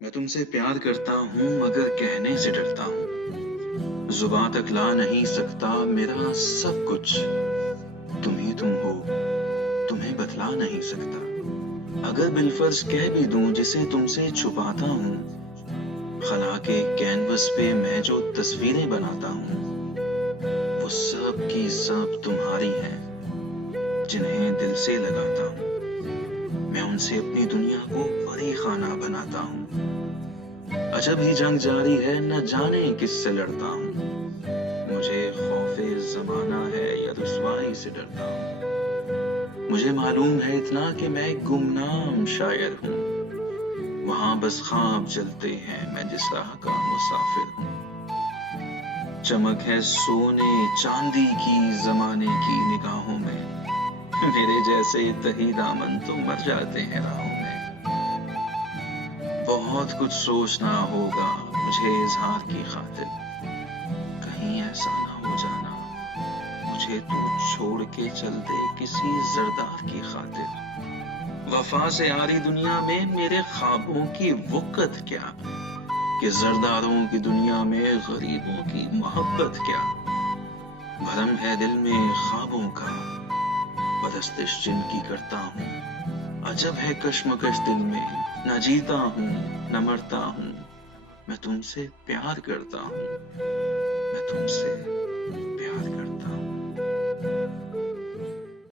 میں تم سے پیار کرتا ہوں مگر کہنے سے ڈرتا ہوں. زباں تک لا نہیں سکتا میرا سب کچھ. تم ہی تم ہو, تمہیں بتلا نہیں سکتا. اگر بالفرض کہہ بھی دوں جسے تم سے چھپاتا ہوں, خلا کے کینوس پہ میں جو تصویریں بناتا ہوں وہ سب کی سب تمہاری ہیں, جنہیں دل سے لگاتا ہوں. میں ان سے اپنی دنیا کو بڑی خانہ بناتا ہوں. عجب ہی جنگ جاری ہے, نہ جانے کس سے لڑتا ہوں. مجھے خوف زمانہ ہے یا رسوائی سے ڈرتا ہوں. مجھے معلوم ہے اتنا کہ میں ایک گمنام شاعر ہوں. وہاں بس خواب چلتے ہیں, میں جس راہ کا مسافر ہوں. چمک ہے سونے چاندی کی زمانے کی نگاہوں میں, میرے جیسے تہی دامن تو مر جاتے ہیں راہوں میں. بہت کچھ سوچنا ہوگا مجھے اظہار کی خاطر, کہیں ایسا نہ ہو جانا مجھے تو چھوڑ کے چل دے کسی زردار کی خاطر. وفا سے آری دنیا میں میرے خوابوں کی وقت کیا, کہ زرداروں کی دنیا میں غریبوں کی محبت کیا. بھرم ہے دل میں خوابوں کا, پرستش جن کی کرتا ہوں. عجب ہے کشمکش دل میں, نہ جیتا ہوں نہ مرتا ہوں. میں تم سے پیار کرتا ہوں, میں تم سے